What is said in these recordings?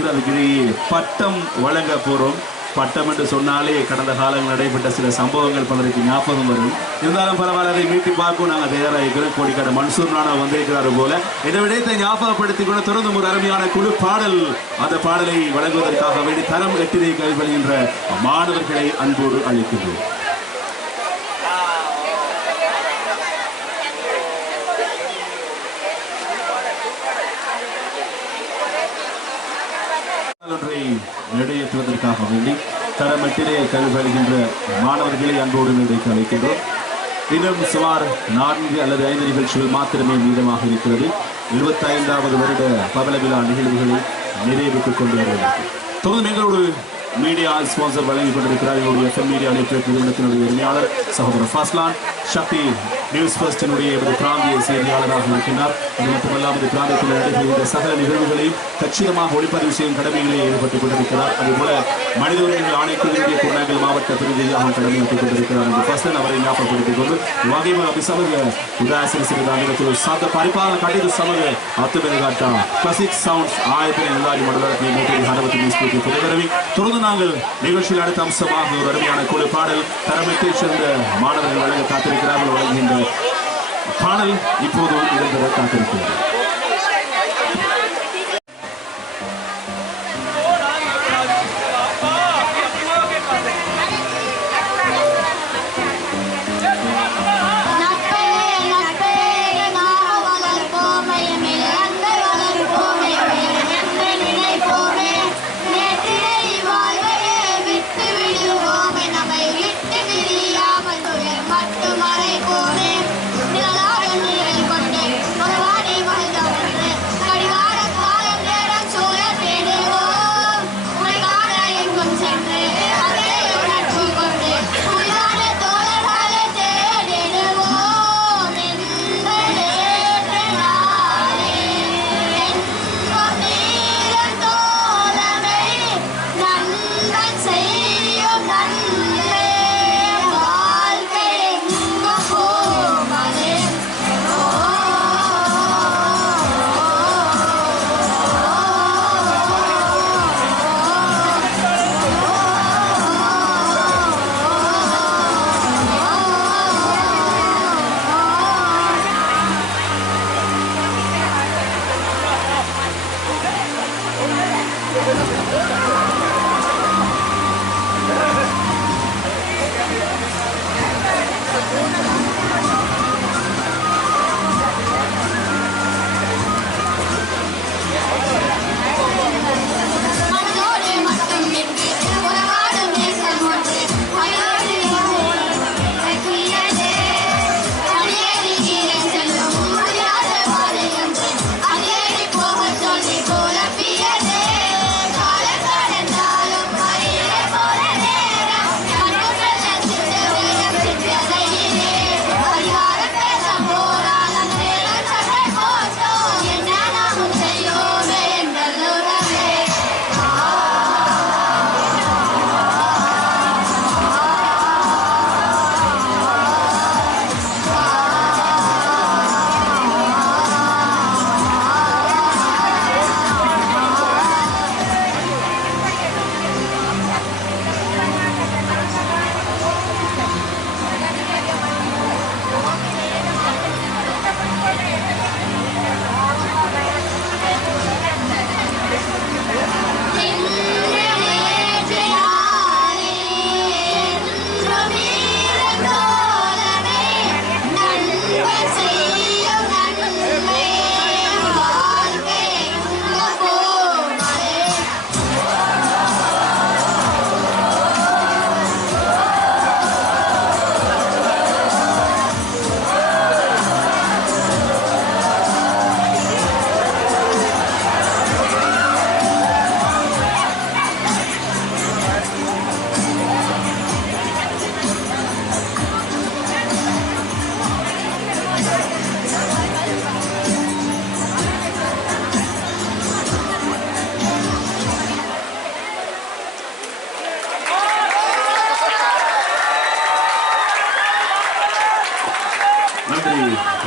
இருக்குது. அதுக்கு பட்டம் வழங்க போறோம். பட்டம் என்று சொன்னாலே கடந்த காலங்கள் நடைபெற்ற சில சம்பவங்கள் பலருக்கு ஞாபகம் வரும். இருந்தாலும் பரவாயில்ல, அதை மீட்டி பார்க்கும் நாங்கள் தயாராக இருக்கிறோம். கோடிக்காடு மன்சூர் நானா வந்திருக்கிறாரு போல. இந்த விடயத்தை ஞாபகப்படுத்திக் கொண்டு தொடர்ந்து ஒரு அருமையான குழு பாடல், அந்த பாடலை வழங்குவதற்காக வேண்டி தரம் 8 கல்வி பயில்கின்ற மாணவர்களை அன்போடு அழைக்கின்றோம். நிறைவேற்றுவதற்காக வேண்டி தரம் 8 கல்வி பயில்கின்ற மாணவர்களை அன்போடு நிலைக்கு அழைக்கின்றோம். இன்னும் சுமார் 4 அல்லது 5 நிகழ்ச்சிகள் மாத்திரமே மீதமாக இருக்கிறது. 75வது வருட பவள விழா நிகழ்வுகளை நிறைவுக்கு கொண்டு வருகிறது. தொடர்ந்து எங்களோடு மீடியா ஸ்பான்சர் வழங்கிக் கொண்டிருக்கிறார். எங்களுடைய எஃப்எம் மீடியா நெட்வொர்க் நிறுவனத்தினுடைய உரிமையாளர் சகோதரர் ஃபாஸ்லான் சக்தி நியூஸ் ஃபர்ஸ்டினுடைய பிராந்திய செய்தியாளராக இருக்கின்றார். அது மட்டுமல்லாமல் பிராந்தியத்தில் நடைபெறுகின்ற சகல நிகழ்வுகளையும் கச்சிதமாக ஒளிப்பதிவு செய்யும் கடமைகளில் ஈடுபட்டுக் கொண்டிருக்கிறார். அதுபோல மனித உரிமைகள் ஆணைக்குழுவினுடைய குருநாகல் மாவட்ட பிரதிநிதியாக கடமையாற்றிக் கொண்டிருக்கிறார் என்று ஃபர்ஸ்டன் அவரை ஞாபகப்படுத்திக் கொண்டு වගේම අපි සමග උදාසන සිරදාගෙන තුළු සද්ද පරිපාලන කටයුතු සමග අත්බෙදගත්තා ක්ලාසික් සවුන්ඩ්ස් ආයතන නිලධාරි මණ්ඩලයේ මේකේ හදවතින් ස්තුති පුදකරමි. தொடர்ந்து நாங்கள் நிகழ்ச்சியில் அடுத்த அம்சமாக ஒரு அருமையான குழு பாடல் தரமத்தை சேர்ந்த மாணவர்கள் வழங்க காத்திருக்கிறார்கள். வழங்குகின்ற பாடல் இப்போது இடம்பெற காத்திருக்கிறது.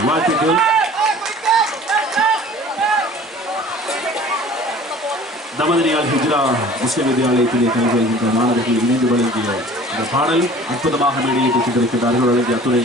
வாழ்த்துக்கள். தமதனியால் ஹிஜ்ரா முஸ்லிம் வித்யாலயத்திலே கல்வி வருகின்ற மாணவர்கள் இணைந்து வழங்கிய இந்த பாடல் அற்புதமாக மேடையேற்றிக் கொண்டிருக்கிறார்கள். வழங்கிய அத்துறை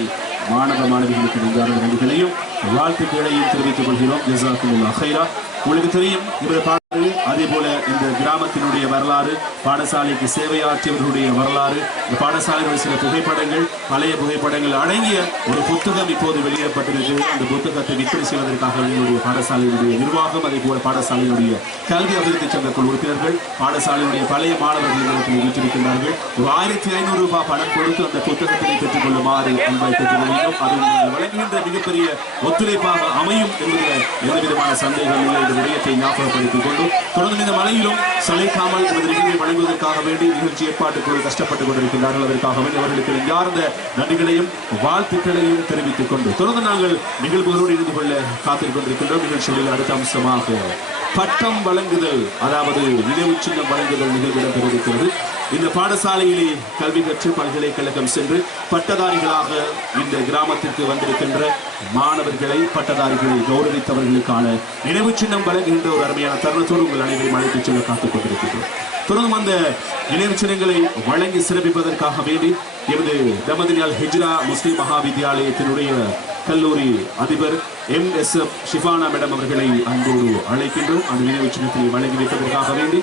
மாணவ மாணவிகளுக்கு நெஞ்சார்ந்த நன்றிகளையும் வாழ்த்துக்களையும் தெரிவித்துக் கொள்கிறோம். ஜஸாக்குமுல்லாஹ் ஹைரா. உங்களுக்கு தெரியும் இவரது பாடல், அதே போல இந்த கிராமத்தினுடைய வரலாறு, பாடசாலைக்கு சேவையாற்றியவர்களுடைய வரலாறு, இந்த பாடசாலையுடைய சில புகைப்படங்கள், பழைய புகைப்படங்கள் அடங்கிய ஒரு புத்தகம் இப்போது வெளியிடப்பட்டிருக்கிறது. இந்த புத்தகத்தை விற்பனை செய்வதற்காக எங்களுடைய பாடசாலையினுடைய நிர்வாகம், அதே போல பாடசாலையினுடைய கல்வி அபிவிருத்தி சங்கக்குழு உறுப்பினர்கள், பாடசாலையுடைய பழைய மாணவர்கள் வீட்டிருக்கின்றார்கள். ஒரு 1500 ரூபாய் பணம் கொடுத்து அந்த புத்தகத்தினை பெற்றுக் கொள்ளுமாறு அன்பை பெற்றுக்கொள்கிறோம். அது வழங்குகின்ற மிகப்பெரிய ஒத்துழைப்பாக அமையும் என்பதில் எந்தவிதமான சந்தேகம் இல்லை. இந்த விடயத்தை ஞாபகப்படுத்திக் கொண்டு தொடர்ந்து இந்த மலையிலும் சளைக்காமல் இந்த நிகழ்ச்சியை வழங்குவதற்காக வேண்டி நிகழ்ச்சி ஏற்பாட்டுக்குள் கஷ்டப்பட்டுக் கொண்டிருக்கிறார்கள். அதற்காக வேண்டி அவர்களுக்கு நெஞ்சார்ந்த நன்றிகளையும் வாழ்த்துக்களையும் தெரிவித்துக் கொண்டு தொடர்ந்து நாங்கள் நிகழ்வுகளோடு இணைந்து கொள்ள காத்துக் கொண்டிருக்கின்றோம். நிகழ்ச்சிகளில் அடுத்த அம்சமாக பட்டம் வழங்குதல், அதாவது நினைவு சின்னம் வழங்குதல் நிகழ்வு இடம்பெற்றிருக்கிறது. இந்த பாடசாலையிலே கல்வி கற்று பல்கலைக்கழகம் சென்று பட்டதாரிகளாக இந்த கிராமத்திற்கு வந்திருக்கின்ற மாணவர்களை, பட்டதாரிகளை கௌரவித்தவர்களுக்கான நினைவு சின்னம் வழங்குகின்ற ஒரு அருமையான தருணத்தோடு உங்கள் அனைவரையும் அழைத்துச் செல்ல காத்துக் கொண்டிருக்கிறோம். தொடர்ந்து அந்த நினைவு சின்னங்களை வழங்கி சிறப்பிப்பதற்காக வேண்டி எமது தமதனியால் ஹிஜ்ரா முஸ்லிம் மகா வித்யாலயத்தினுடைய கல்லூரி அதிபர் MSF ஷிஃபானா மேடம் அவர்களை அன்போடு அழைக்கின்றோம். அந்த நினைவு சின்னத்தை வழங்கி வைப்பதற்காக வேண்டி